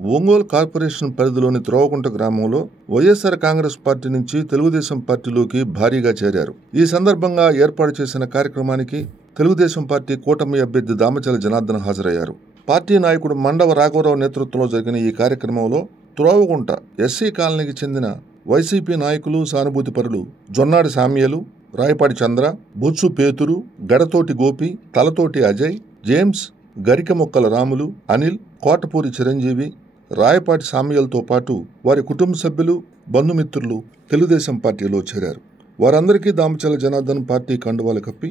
Ongole corporation పరిధిలోని త్రోవకుంట గ్రామంలో YSR Congress party నుంచి తెలుగుదేశం పార్టీలోకి భారీగా చేరారు. ఈ సందర్భంగా ఏర్పాటు చేసిన కార్యక్రమానికి తెలుగుదేశం పార్టీ కూటమి అభ్యర్థి దామచల జనార్దన్ హాజరయ్యారు. పార్టీ నాయకుడు మండవ రాఘవరావు నేతృత్వంలో జరిగిన ఈ కార్యక్రమంలో త్రోవకుంట ఎస్సీ కాలనీకి చెందిన వైసీపీ నాయకులు, సానుభూతి పరులు జొన్నాడి సామ్యలు, రాయపాటి చంద్ర, బొత్సు పేతురు, గడతోటి గోపి, తలతోటి అజయ్, జేమ్స్, గరిక మొక్కల రాములు, అనిల్, కోటపూరి చిరంజీవి, రాయపాటి సామ్యలతో పాటు వారి కుటుంబ సభ్యులు, బంధుమిత్రులు తెలుగుదేశం పార్టీలో చేరారు. వారందరికీ దామచల జనార్దన్ పార్టీ కండువాలు కప్పి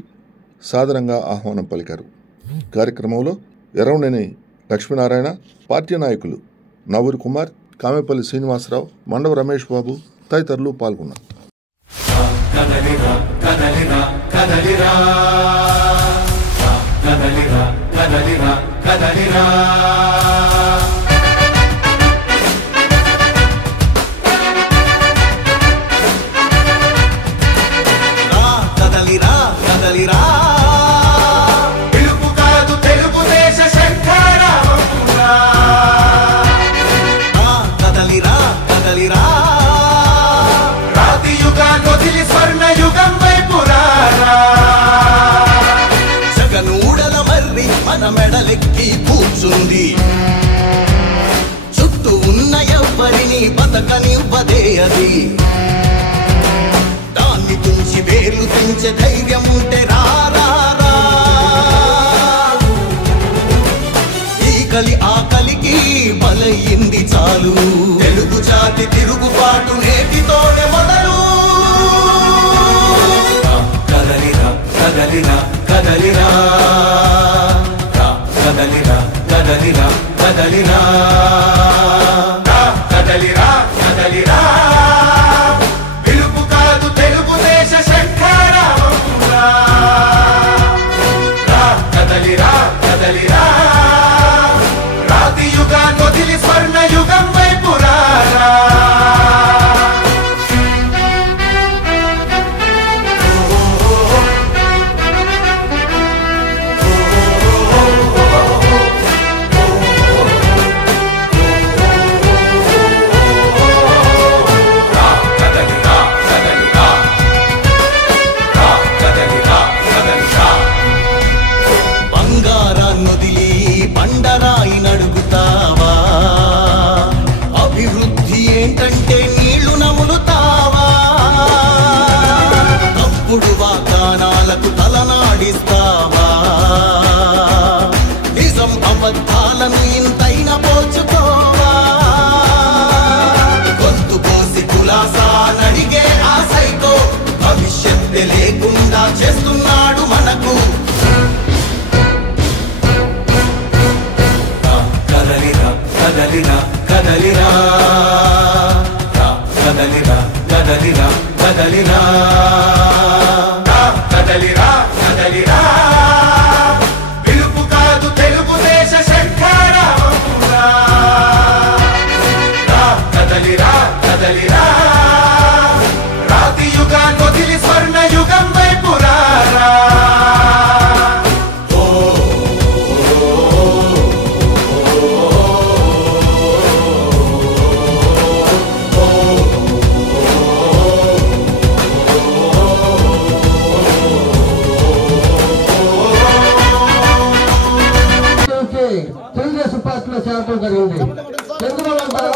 సాదరంగా ఆహ్వానం పలికారు. కార్యక్రమంలో ఎర్రవనేని లక్ష్మీనారాయణ, పార్టీ నాయకులు నవూరి కుమార్, కామేపల్లి శ్రీనివాసరావు, మండవ రమేష్ బాబు తదితరులు పాల్గొన్నారు. మెడలెక్కి కూర్చుంది, చుట్టూ ఉన్న ఎవ్వరిని బతకనివ్వదే అది. దాన్ని తుంచి వేర్లు తెంచే ధైర్యం ఉంటే రారా, ఈకలి ఆకలికి బలయింది చాలు. తెలుగు జాతి తిరుగుబాటు నేటితోనే మొదలు. కదలిరా కదలిరా కదలిరా, కదలిరా కదలిరా కదలిరా, కదలిరా కదలిరా, పిలుపు కాదు తెలుగుదేశ శంఖారావమురా. కదలిరా కదలిరా, రాతి యుగాన్ని వదిలి స్వర్ణ యుగం వైపు రారా. తలనాడిస్తావా, నిజం అబద్ధాలను ఇంతైనా పోచుకోవా. గొంతు కోసి కులాసా నడిగే ఆ సైకో భవిష్యత్తు లేకుండా చేస్తున్నాడు మనకు. కదలిరా కదలిరా కదలిరా, కదలిరా కదలిరా కదలిరా, కదలిరా కదలిరా, పిలుపు కాదు తెలుగుదేశ శంఖారావమురా. కదలిరా కదలిరా, రాతి యుగాన్ని వదిలి స్వర్ణ యుగం వైపు రారా. తెలుగుదేశం పార్టీలో చేరడం జరిగింది. ఎందువల్లంటారు,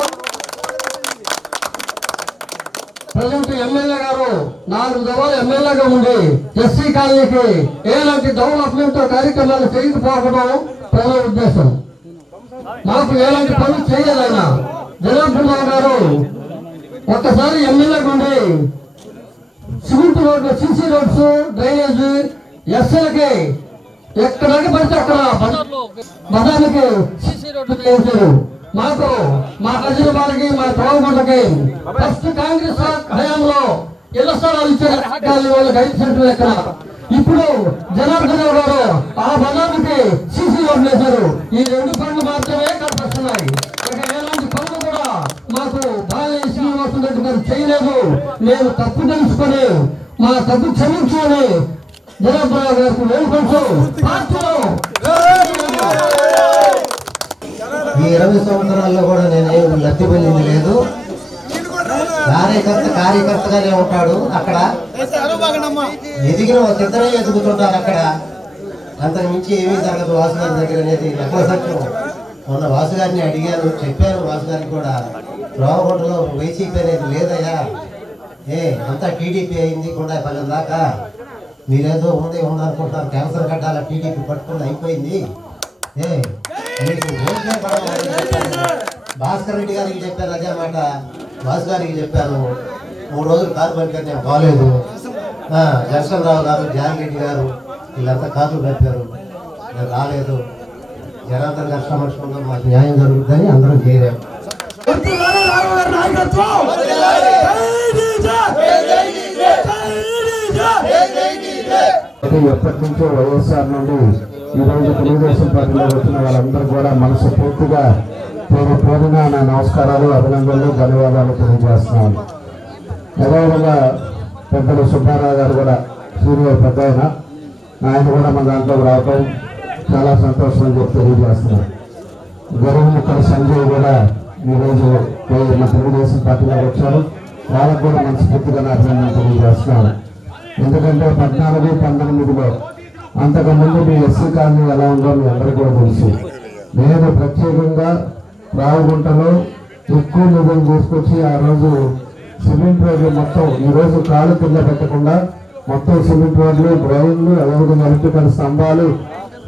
ప్రజెంట్ ఎమ్మెల్యే గారు 4 దఫాలు ఎమ్మెల్యేగా ఉండి ఎస్సీ కాలనీకి ఎలాంటి డెవలప్మెంట్ కార్యక్రమాలు చేయకపోవడం ప్రజల ఉద్దేశం. మాకు ఎలాంటి పనులు చేయాలైనా జనార్దన్ రావు గారు ఒక్కసారి ఎమ్మెల్యేగా ఉండి సిమెంట్ రోడ్లు, సిసి రోడ్స్, డ్రైనేజ్ ఎస్సీలకి ఎక్కడికి పడితే అక్కడ బజార్లకి సిసి రోడ్లు వేశారు. మాకు మా ప్రజల వారికి, మా త్రోవకుంటకి ఫస్ట్ కాంగ్రెస్ హయాంలో ఇళ్ల స్థలాలు ఇచ్చారు. వాళ్ళకి 5 సెంట్లు ఎక్కడ. ఇప్పుడు జనార్దన్ రావు గారు ఆ బజార్లకి సిసి రోడ్లు వేశారు. ఈ 2 పనులు మాత్రమే కనిపిస్తున్నాయి. ఇక ఎలాంటి పనులు కూడా మాకు బాగా శ్రీనివాస రెడ్డి గారు చేయలేదు. మేము తప్పు తెలుసుకొని మా తప్పు క్షమించుకొని జనార్దన్ రావు గారికి వేడుకొంటూ పార్టీలో ఈ 20 సంవత్సరాల్లో కూడా నేనేం లబ్ధి పొందింది లేదు. కార్యకర్తగానే ఉంటాడు. అక్కడ ఎదిగిన ఇద్దరే ఎదుగుతుంటారు. అక్కడ అంతకు మించి ఏమీ జరగదు వాసు గారి దగ్గర అనేది నకల సత్యం. మొన్న వాసు గారిని అడిగాను, చెప్పాను వాసు గారికి కూడా, రోగొండలో వైసీపీ అనేది లేదయ్యా, అంతా టీడీపీ అయింది కొండాపల్లి దాకా, మీరేదో ఉందనుకుంటారు, క్యాన్సర్ గడ్డాల టీడీపీ పట్టుకుని అయిపోయింది, మీకు ఓట్లే పడవాలి. భాస్కర్ రెడ్డి గారికి చెప్పాను అదే మాట, వాసు గారికి చెప్పాను. 3 రోజులు కారు పంపారు, నేను బాగలేదు. జగన్ రావు గారు, జానరెడ్డి గారు వీళ్ళంతా కార్లు పంపారు, నేను రాలేదు. జనార్దన్ గారు సమక్షంలో మాకు న్యాయం జరుగుతుందని అందరం చేరాం. ఎప్పటి నుంచో వైఎస్ఆర్ నుండి ఈరోజు తెలుగుదేశం పార్టీలో వచ్చిన వాళ్ళందరూ కూడా మనసు పూర్తిగా పేరున నా నమస్కారాలు, అభినందనలు, ధన్యవాదాలు తెలియజేస్తున్నాను. అదేవిధంగా పెద్దలు సుబ్బారావు గారు కూడా సీనియర్ పెద్ద ఆయన కూడా మన దాంట్లో రావటం చాలా సంతోషం అని చెప్పి తెలియజేస్తున్నాను. గరువు ముక్కల సంజయ్ కూడా ఈరోజు మన తెలుగుదేశం పార్టీలో వచ్చారు. వాళ్ళకు కూడా మనస్ఫూర్తిగా అభినందన తెలియజేస్తున్నాను. ఎందుకంటే 14-19లో అంతకుముందు మీ ఎస్సీ కాలనీ ఎలా ఉందో మీ అందరికీ కూడా తెలుసు. నేను ప్రత్యేకంగా రావుగుంటలో ఎక్కువ నిధులు తీసుకొచ్చి ఆ రోజు సిమెంట్ రోడ్లు మొత్తం ఈరోజు కాలు కింద పెట్టకుండా మొత్తం సిమెంట్ రోడ్లు, డ్రైన్లు, అదేవిధంగా ఎలక్ట్రికల్ స్తంభాలు,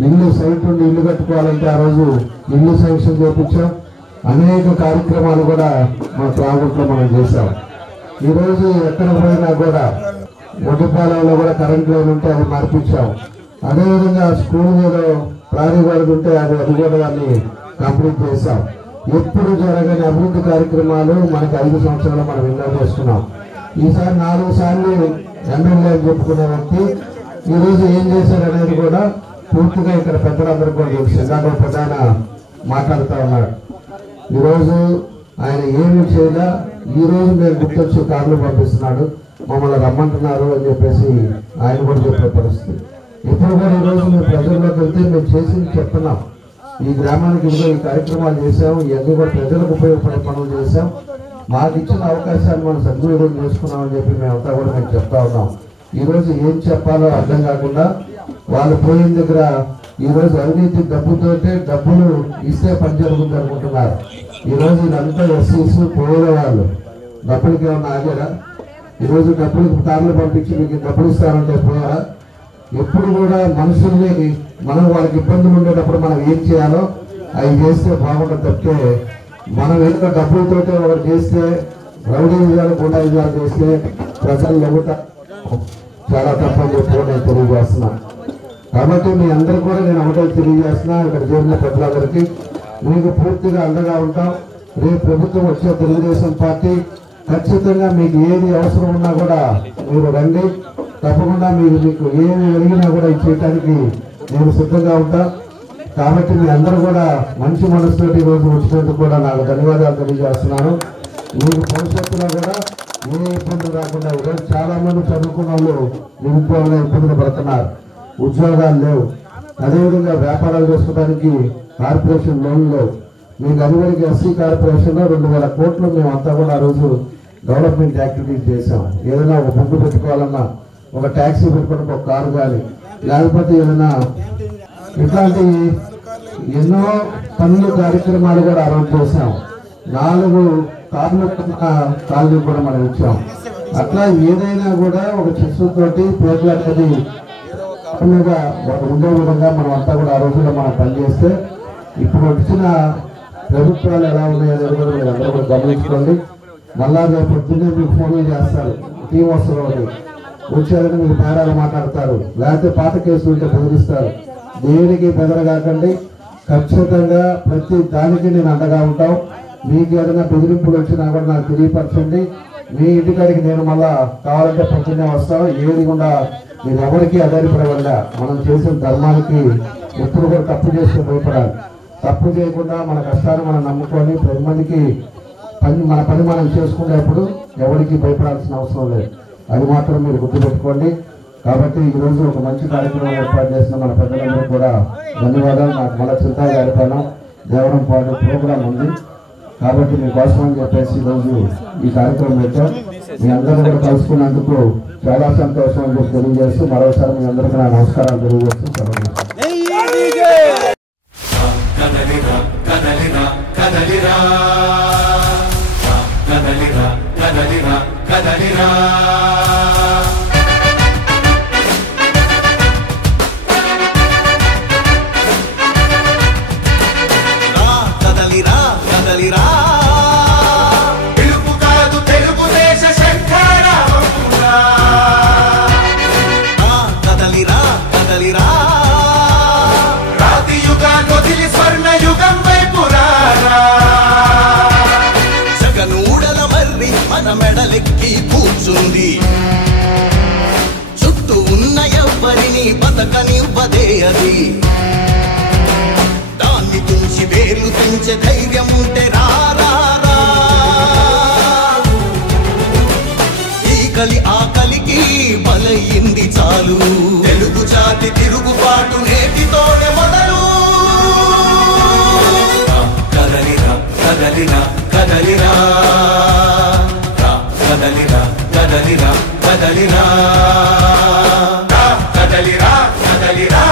ఇల్లు సైట్ నుండి ఇల్లు కట్టుకోవాలంటే ఆ రోజు ఇల్లు శాంక్షన్ చేయించాం. అనేక కార్యక్రమాలు కూడా మా రావుగుంటలో మనం చేశాం. ఈరోజు ఎక్కడ పోయినా కూడా ఒడ్డుపాలెంలో కూడా కరెంట్ లైన్ ఉంటే అది మార్పించాం. అదేవిధంగా స్కూల్ మీద ప్రాణి వారికి ఉంటే అది కూడా దాన్ని కంప్లీట్ చేశాం. ఎప్పుడు జరగని అభివృద్ధి కార్యక్రమాలు మనకి 5 సంవత్సరాలు మనం ఎన్నో చేసుకున్నాం. ఈసారి 4 సార్లు ఎమ్మెల్యే అని చెప్పుకునే వ్యక్తి ఈరోజు ఏం చేశారనేది కూడా పూర్తిగా ఇక్కడ పెద్దలందరికీ కూడా తెలుసు. ఎలాగో ప్రధాన మాట్లాడుతూ ఉన్నాడు. ఈరోజు ఆయన ఏమి చేయగా ఈరోజు నేను గుర్తొచ్చి కార్లు పంపిస్తున్నాడు, మమ్మల్ని రమ్మంటున్నారు అని చెప్పేసి ఆయన కూడా చెప్పే పరిస్థితి. ఇప్పుడు కూడా ఈరోజు మేము ప్రజల్లోకి వెళ్తే మేము చేసింది చెప్తున్నాం. ఈ గ్రామానికి ఇదిగో ఈ కార్యక్రమాలు చేసాం, ఇవన్నీ కూడా ప్రజలకు ఉపయోగపడే పనులు చేసాం, మాకు ఇచ్చిన అవకాశాన్ని మనం సద్వినియోగం చేసుకున్నామని చెప్పి మేమంతా కూడా మేము చెప్తా ఉన్నాం. ఈరోజు ఏం చెప్పాలో అర్థం కాకుండా వాళ్ళు పోయిన దగ్గర ఈరోజు అవినీతి డబ్బుతోటే డబ్బులు ఇస్తే పని జరుగుతుంది అనుకుంటున్నారు. ఈరోజు ఇదంతా ఎస్సీస్ పోయే వాళ్ళు డబ్బులకి ఏమన్నా ఆగారా? ఈరోజు డబ్బులకు కార్లు పంపించి మీకు డబ్బులు ఇస్తారంటే పోయారా? ఎప్పుడు కూడా మనుషుల్ని మనం వాళ్ళకి ఇబ్బందులు ఉండేటప్పుడు మనం ఏం చేయాలో అవి చేస్తే బాగుంటుంది తప్పితే మనం ఏదో డబ్బులతోటే ఒకటి చేస్తే రౌడీ విధాలు గుండా విధాలు చేస్తే ప్రజలు లెగుట చాలా తప్పని చెప్పి నేను తెలియజేస్తున్నాను. కాబట్టి మీ అందరూ కూడా నేను ఒకటే తెలియజేస్తున్నా, ఇక్కడ చేరిన ప్రజలందరికీ మీకు పూర్తిగా అండగా ఉంటాం. రేపు ప్రభుత్వం వచ్చే తెలుగుదేశం పార్టీ ఖచ్చితంగా మీకు ఏది అవసరం ఉన్నా కూడా మీరు రండి, తప్పకుండా మీకు ఏమి జరిగినా కూడా ఇచ్చేయడానికి నేను సిద్ధంగా ఉంటా. కాబట్టి మీ అందరూ కూడా మంచి మనసుతోటి ఈరోజు వచ్చినందుకు కూడా నాకు ధన్యవాదాలు తెలియజేస్తున్నాను. మీకు భవిష్యత్తులో కూడా ఏ ఇబ్బందులు రాకుండా ఈరోజు చాలా మంది చదువుకున్న వాళ్ళు నిరుద్యోగులు ఇబ్బందులు పడుతున్నారు, ఉద్యోగాలు లేవు, అదేవిధంగా వ్యాపారాలు చేసుకోవడానికి కార్పొరేషన్ లోన్లు లేవు. మీకు అందరికీ ఎస్సీ కార్పొరేషన్లో 2000 కోట్లు మేమంతా కూడా ఆ రోజు డెవలప్మెంట్ యాక్టివిటీస్ చేసాం. ఏదైనా ఒక బుక్ పెట్టుకోవాలన్నా, ఒక ట్యాక్సీ పెట్టుకోవడానికి ఒక కారు కానీ, లేకపోతే ఏదైనా ఇట్లాంటి ఎన్నో పనులు కార్యక్రమాలు కూడా ఆ రోజు చేసాం. 4 కార్లు కాలనీ కూడా మనం ఇచ్చాం. అట్లా ఏదైనా కూడా ఒక చిస్సుతోటి పేర్లు అనేది ఉండే విధంగా మనం అంతా కూడా ఆ రోజుల్లో మనం పనిచేస్తే ఇప్పుడు వచ్చిన ప్రభుత్వాలు ఎలా ఉన్నాయనేది కూడా మీరు అందరూ కూడా గమనించుకోండి. మళ్ళా రేపు పొద్దున్నే మీకు ఫోన్లు చేస్తారు, టీం వస్తుంది, వచ్చేదని మీరు పేరాలు మాట్లాడతారు, లేకపోతే పాత కేసులు ఉంటే బెదిరిస్తారు. దేనికి బెదరగాకండి, ఖచ్చితంగా ప్రతి దానికి నేను అండగా ఉంటాం. మీకు ఏదైనా బెదిరింపులు వచ్చినా కూడా నాకు తెలియపరచండి. మీ ఇంటికాడికి నేను మళ్ళా కావాలంటే పొద్దున్నే వస్తాను. ఏది కూడా మీరు ఎవరికి ఆధారపడవల్లా. మనం చేసిన ధర్మానికి ఎప్పుడు కూడా తప్పు చేస్తే భయపడాలి. తప్పు చేయకుండా మన కష్టాన్ని మనం నమ్ముకొని 10 మందికి మన పని మనం చేసుకునేప్పుడు ఎవరికి భయపడాల్సిన అవసరం లేదు. అది మాత్రం మీరు గుర్తుపెట్టుకోండి. కాబట్టి ఈరోజు ఒక మంచి కార్యక్రమం ఏర్పాటు చేసిన మన పెద్దలందరూ కూడా ధన్యవాదాలు. నాకు మళ్ళీ చింతా గారిపోయినా దేవరంపాడు ప్రోగ్రాం ఉంది కాబట్టి మీకోసం అని చెప్పేసి ఈరోజు ఈ కార్యక్రమం పెట్టాం. మీ అందరూ కూడా కలుసుకున్నందుకు చాలా సంతోషం అని చెప్పి తెలియజేస్తూ మరోసారి మీ అందరికీ నా నమస్కారాలు తెలియజేస్తూ సెలవు. తెలుగు కాదు తెలుగుదేశ శంఖారావమురా కదలిరా కదలిరా రాతి యుగాన్ని వదిలి స్వర్ణ యుగం వైపు రారా జగనూడల మర్రి మన మెడలెక్కి కూర్చుంది చుట్టూ ఉన్న ఎవ్వరిని బతకనివ్వదే అది దాన్ని తుంచి వేర్లు తుంచే ధైర్యం ఉంటే రారా ఈ కలి ఆకలికి బలయింది చాలు తెలుగు జాతి తిరుగుబాటు నేటితోనే మొదలు కదలిరా కదలిరా కదలిరా కదలిరా కదలిరా కదలిరా కదలిరా కదలిరా